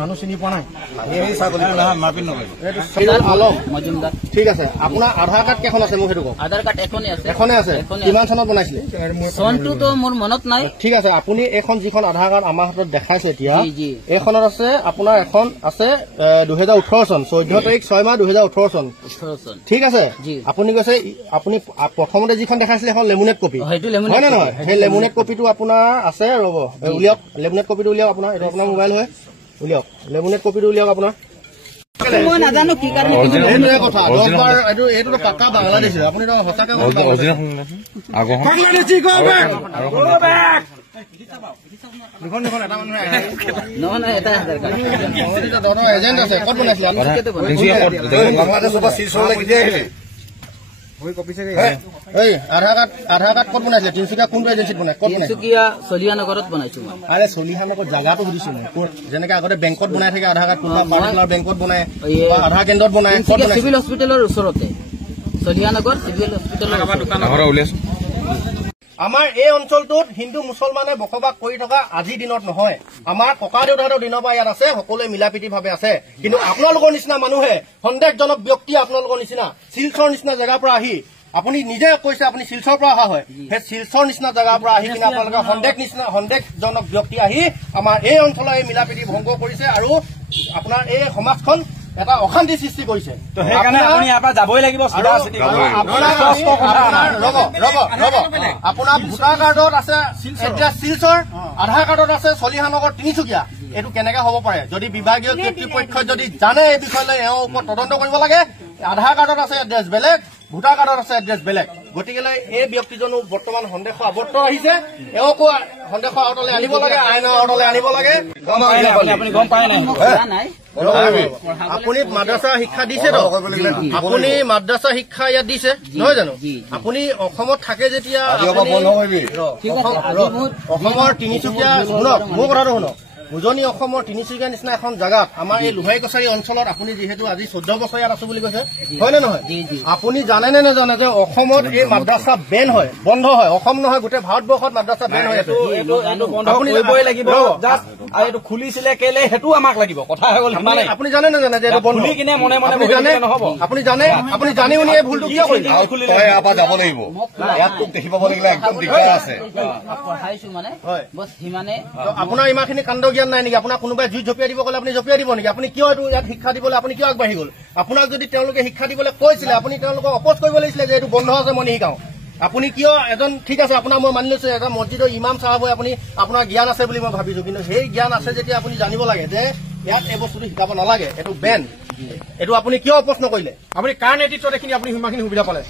মানুহ চিনি পোৱা নাই ঠিক আছে আপোনাৰ আধাৰ কাৰ্ড কেইখন আছে মোক সেইটো কওক আধাৰ কাৰ্ড এখনে আছে কিমান চনত বনাইছিলে চনটোতো মোৰ মনত নাই ঠিক আছে আপুনি এইখন যিখন আধাৰ কাৰ্ড আমাৰ হাতত দেখাইছে এতিয়া এইখনত আছে আপোনাৰ এখন আছে 2018 চন 14 তাৰিখ 6 মাহ 2018 চন ঠিক আছে আপুনি কৈছে আপুনি প্ৰথমতে যিখন দেখাইছিলে এখন লেমিনেট কপি হয় নে নহয় সেই লেমিনেট কপিটো আপোনাৰ আছে ৰ'ব উলিয়াওক লেমিনেট কপিটো উলিয়াওক আপোনাৰ এইটো আপোনাৰ মোবাইল হয় উলিয়াওক লেমিনেট কপিটো উলিয়াওক আপোনাৰ মই নাজানো কি কাৰণে এইটোৱে কথা 10 বাৰ এইটো পাকা বাংলাদেশ আপুনি সঁচাকে এজেণ্ট আছে ক'ত বনাইছিলে আধাৰ কাৰ্ড ক'ত বনাইছিলে তিনিচুকীয়া কোনটো এজেঞ্চিত বনাই তিনিচুকীয়া চলিয়ানগৰত বনাইছো আৰে চলিহানগৰ জাগাটো সুধিছো মই যেনেকে আগতে বেংকত বনাই থাকে আধাৰ কাৰ্ড কোনোবা পাৰ্চনেল বেংকত বনাই আধাৰ কেন্দ্ৰত বনাই চিভিল হস্পিটেলৰ ওচৰতে চলিয়ানগৰ চিভিল হস্পিটেলৰ আমাৰ এই অঞ্চলটোত হিন্দু মুছলমানে বসবাস কৰি থকা আজিৰ দিনত নহয় আমাৰ ককা দেউতাহঁতৰ দিনৰ পৰা ইয়াত আছে সকলোৱে মিলাপ্ৰীতি ভাৱে আছে কিন্তু আপোনালোকৰ নিচিনা মানুহে সন্দেহজনক ব্যক্তি আপোনালোকৰ নিচিনা শিলচৰ নিচিনা জেগাৰ পৰা আহি আপুনি নিজে কৈছে আপুনি শিলচৰ পৰা অহা হয় সেই শিলচৰ নিচিনা জেগাৰ পৰা আহি কিনে আপোনালোকে সন্দেহজনক ব্যক্তি আহি আমাৰ এই অঞ্চলৰ এই মিলাপ্ৰীতি ভংগ কৰিছে আৰু আপোনাৰ এই সমাজখন এটা অশান্তি সৃষ্টি কৰিছে যাবই লাগিব আপোনাৰ ভোটাৰ কাৰ্ডত আছে এড্ৰেছ শিলচৰ আধাৰ কাৰ্ডত আছে চলিহানগৰ তিনিচুকীয়া এইটো কেনেকে হ'ব পাৰে যদি বিভাগীয় কৰ্তৃপক্ষই যদি জানে এই বিষয়লৈ এওঁৰ ওপৰত তদন্ত কৰিব লাগে আধাৰ কাৰ্ডত আছে এড্ৰেছ বেলেগ ভোটাৰ কাৰ্ডত আছে এড্ৰেছ বেলেগ গতিকে এই ব্যক্তিজনো বৰ্তমান সন্দেহ আৱদ্ধ আহিছে এওঁকো সন্দেহ আঁতৰলৈ আনিব লাগে আইনৰ আঁতৰলৈ আনিব লাগে আপুনি গম পায় নাই আপুনি মাদ্ৰাছা শিক্ষা দিছে আপুনি মাদ্ৰাছা শিক্ষা ইয়াত দিছে নহয় জানো আপুনি অসমত থাকে যেতিয়া অসমৰ তিনিচুকীয়া শুনক মোৰ কথাটো শুনক উজনি অসমৰ তিনিচুকীয়া নিচিনা এখন জাগাত আমাৰ এই লোহাই কছাৰী অঞ্চলত আপুনি যিহেতু আজি 14 বছৰ ইয়াত আছো বুলি কৈছে হয় নে নহয় আপুনি জানে নে নাজানে যে অসমত এই মাদ্ৰাছা বেন হয় বন্ধ হয় অসম নহয় গোটেই ভাৰতবৰ্ষত মাদ্ৰাছা বেন হয় আপুনি কৰিবই লাগিব এইটো খুলিছিলে কেলে সেইটো আমাক লাগিব কথা হৈ গ'ল আপুনি জানে নে জানে যে এইটো বন্ধ কিনে মনে মনে নহ'ব আপুনি জানি শুনি এই ভুলটো কিয় কৰিলে যাব লাগিব ইয়াত দেখিব লাগিলে একদম দিগদাৰ আছে পঢ়াইছো মানে বস সিমানে আপোনাৰ ইমানখিনি কাণ্ড জ্ঞান নাই নেকি আপোনাক কোনোবাই জুই জপিয়াই দিব ক'লে আপুনি জপিয়াই দিব নেকি আপুনি কিয় এইটো ইয়াত শিক্ষা দিবলৈ আপুনি কিয় আগবাঢ়ি গ'ল আপোনাক যদি তেওঁলোকে শিক্ষা দিবলৈ কৈছিলে আপুনি তেওঁলোকক অপোজ কৰিব লাগিছিলে যে এইটো বন্ধ আছে মই নিশিকাওঁ আপুনি কিয় এজন ঠিক আছে আপোনাক মই মানি লৈছো এটা মছজিদৰ ইমাম চাহাব হৈ আপুনি আপোনাৰ জ্ঞান আছে বুলি মই ভাবিছো কিন্তু সেই জ্ঞান আছে যেতিয়া আপুনি জানিব লাগে যে ইয়াত এই বস্তুটো শিকাব নালাগে এইটো বেন এইটো আপুনি কিয় অপোজ নকৰিলে আপুনি কাৰ নেতৃত্বত এইখিনি আপুনি সিমানখিনি সুবিধা পালে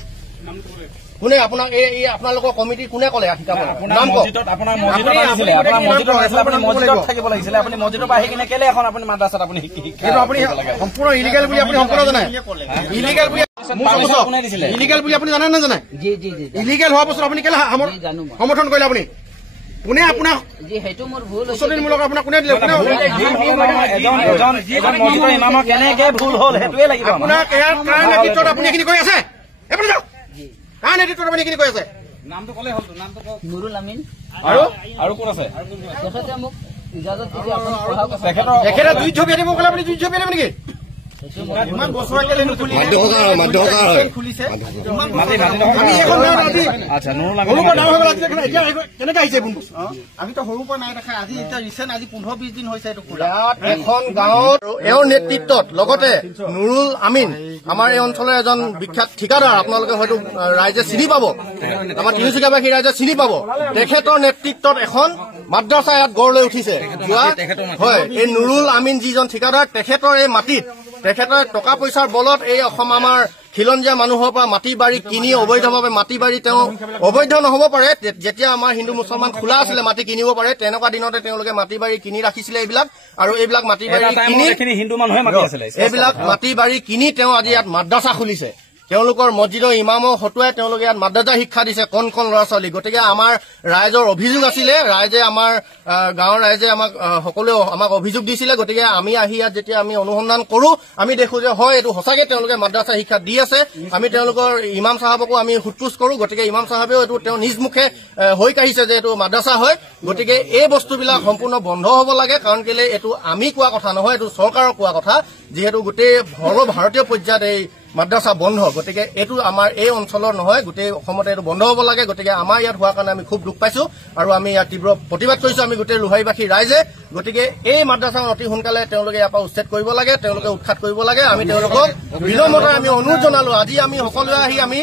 কোনে আপোনাক এই আপোনালোকৰ কমিটি কোনে ক'লে শিকাবলৈ নাম থাকিব লাগিছিলে আপুনি মছজিদৰ পৰা আহি কিনে কেলে এখন আপুনি মাদ্ৰাছাত আপুনি আপুনি সম্পূৰ্ণ ইলিগেল বুলি আপুনি সম্পূৰ্ণ জানে ইলিগেল বুলি ইলিগেল বুলি আপুনি জানে নে জানে ইলিগেল হোৱা বস্তু আপুনি কেলে সমৰ্থন কৰিলে আপুনি কোনে আপোনাক উচতনিমূলক আপোনাক কোনে দিলে কেনেকে ভুল হ'ল সেইটোৱে লাগিব আপোনাক ইয়াৰ কাৰ নেতৃত্বত আপুনি এইখিনি কৰি আছে কাৰ নেতৃত্বত আপুনি এইখিনি কৰি আছে নামটো ক'লে হ'ল নামটো নুৰুল আমিন আৰু কোন আছে তেখেতে মোক ইজাজত দিছে আপুনি পঢ়াওক তেখেতে দুই ছবি দিব ক'লে আপুনি দুই ছবি দিব নেকি ইমান বছৰ কেলে খুলিছে কেনেকে আহিছে আমিতো সৰুৰ পৰা নাই দেখা আজি এতিয়া ৰিচেণ্ট আজি 15-20 দিন হৈছে এইটো এখন গাঁৱত এওঁৰ নেতৃত্বত লগতে নুৰুল আমিন আমাৰ এই অঞ্চলৰ এজন বিখ্যাত ঠিকাদাৰ আপোনালোকে হয়তো ৰাইজে চিনি পাব আমাৰ তিনিচুকীয়াবাসী ৰাইজে চিনি পাব তেখেতৰ নেতৃত্বত এখন মাদ্ৰাছা ইয়াত গঢ় লৈ উঠিছে হয় এই নুৰুল আমিন যিজন ঠিকাদাৰ তেখেতৰ এই মাটিত তেখেতৰ টকা পইচাৰ বলত এই অসম আমাৰ খিলঞ্জীয়া মানুহৰ পৰা মাটি বাৰী কিনি অবৈধভাৱে মাটি বাৰী তেওঁ অবৈধ নহ'ব পাৰে যেতিয়া আমাৰ হিন্দু মুছলমান খোলা আছিলে মাটি কিনিব পাৰে তেনেকুৱা দিনতে তেওঁলোকে মাটি বাৰী কিনি ৰাখিছিলে এইবিলাক আৰু এইবিলাক মাটি বাৰী কিনি হিন্দু মানুহে মাটি আছিলে এইবিলাক মাটি বাৰী কিনি তেওঁ আজি ইয়াত মাদ্ৰাছা খুলিছে তেওঁলোকৰ মছজিদৰ ইমামক হতুৱাই তেওঁলোকে ইয়াত মাদ্ৰাছা শিক্ষা দিছে কণ কণ ল'ৰা ছোৱালী। গতিকে আমাৰ ৰাইজৰ অভিযোগ আছিলে, ৰাইজে আমাৰ গাঁৱৰ ৰাইজে সকলোৱে আমাক অভিযোগ দিছিলে। গতিকে আমি আহি ইয়াত যেতিয়া আমি অনুসন্ধান কৰো, আমি দেখো যে হয় এইটো সঁচাকে তেওঁলোকে মাদ্ৰাছা শিক্ষা দি আছে। আমি তেওঁলোকৰ ইমাম চাহাবকো আমি সোধপোছ কৰো। গতিকে ইমাম চাহাবেও এইটো তেওঁ নিজ মুখে হৈ কাঢ়িছে যে এইটো মাদ্ৰাছা হয়। গতিকে এই বস্তুবিলাক সম্পূৰ্ণ বন্ধ হ'ব লাগে, কাৰণ কেলে এইটো আমি কোৱা কথা নহয়, এইটো চৰকাৰৰ কোৱা কথা, যিহেতু গোটেই ভাৰতীয় পৰ্যায়ত এই মাদ্ৰাছা বন্ধ। গতিকে এইটো আমাৰ এই অঞ্চলৰ নহয়, গোটেই অসমতে এইটো বন্ধ হ'ব লাগে। গতিকে আমাৰ ইয়াত হোৱাৰ কাৰণে আমি খুব দুখ পাইছো আৰু আমি ইয়াত তীব্ৰ প্ৰতিবাদ কৰিছো, আমি গোটেই লোহাৰীবাসী ৰাইজে। গতিকে এই মাদ্ৰাছা অতি সোনকালে তেওঁলোকে ইয়াৰ পৰা উচ্ছেদ কৰিব লাগে, তেওঁলোকে উৎখাত কৰিব লাগে। আমি তেওঁলোকক বিনম্ৰতাৰে আমি অনুৰোধ জনালো। আজি আমি সকলোৱে আহি আমি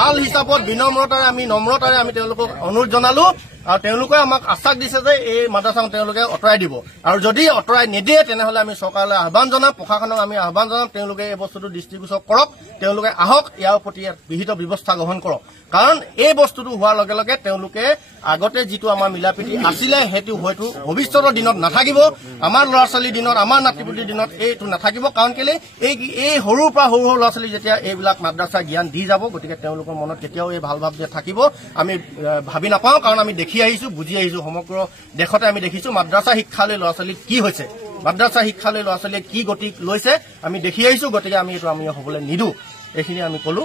ভাল হিচাপত বিনম্ৰতাৰে আমি নম্ৰতাৰে আমি তেওঁলোকক অনুৰোধ জনালো আৰু তেওঁলোকে আমাক আশ্বাস দিছে যে এই মাদ্ৰাছা তেওঁলোকে আঁতৰাই দিব, আৰু যদি আঁতৰাই নিদিয়ে তেনেহলে আমি চৰকাৰলৈ আহ্বান জনাম, প্ৰশাসনক আমি আহ্বান জনাম, তেওঁলোকে এই বস্তুটো দৃষ্টিগোচৰ কৰক, তেওঁলোকে আহক, ইয়াৰ প্ৰতি বিহিত ব্যৱস্থা গ্ৰহণ কৰক। কাৰণ এই বস্তুটো হোৱাৰ লগে লগে তেওঁলোকে আগতে যিটো আমাৰ মিলাপ্ৰীতি আছিলে সেইটো হয়তো ভৱিষ্যতৰ দিনত নাথাকিব, আমাৰ ল'ৰা ছোৱালীৰ দিনত, আমাৰ নাতিপুতিৰ দিনত এইটো নাথাকিব। কাৰণ কেলে এই সৰুৰ পৰা সৰু সৰু ল'ৰা ছোৱালী যেতিয়া এইবিলাক মাদ্ৰাছা জ্ঞান দি যাব, গতিকে তেওঁলোকৰ মনত কেতিয়াও এই ভাল ভাৱ যে থাকিব আমি ভাবি নাপাওঁ। কাৰণ আমি দেখি আহিছো, বুজি আহিছো, সমগ্ৰ দেশতে আমি দেখিছো মাদ্ৰাছা শিক্ষালৈ ল'ৰা ছোৱালীৰ কি হৈছে, মাদ্ৰাছা শিক্ষালৈ ল'ৰা ছোৱালীয়ে কি গতি লৈছে আমি দেখি আহিছো। গতিকে আমি এইটো আমি হ'বলৈ নিদিওঁ, এইখিনি আমি কলো।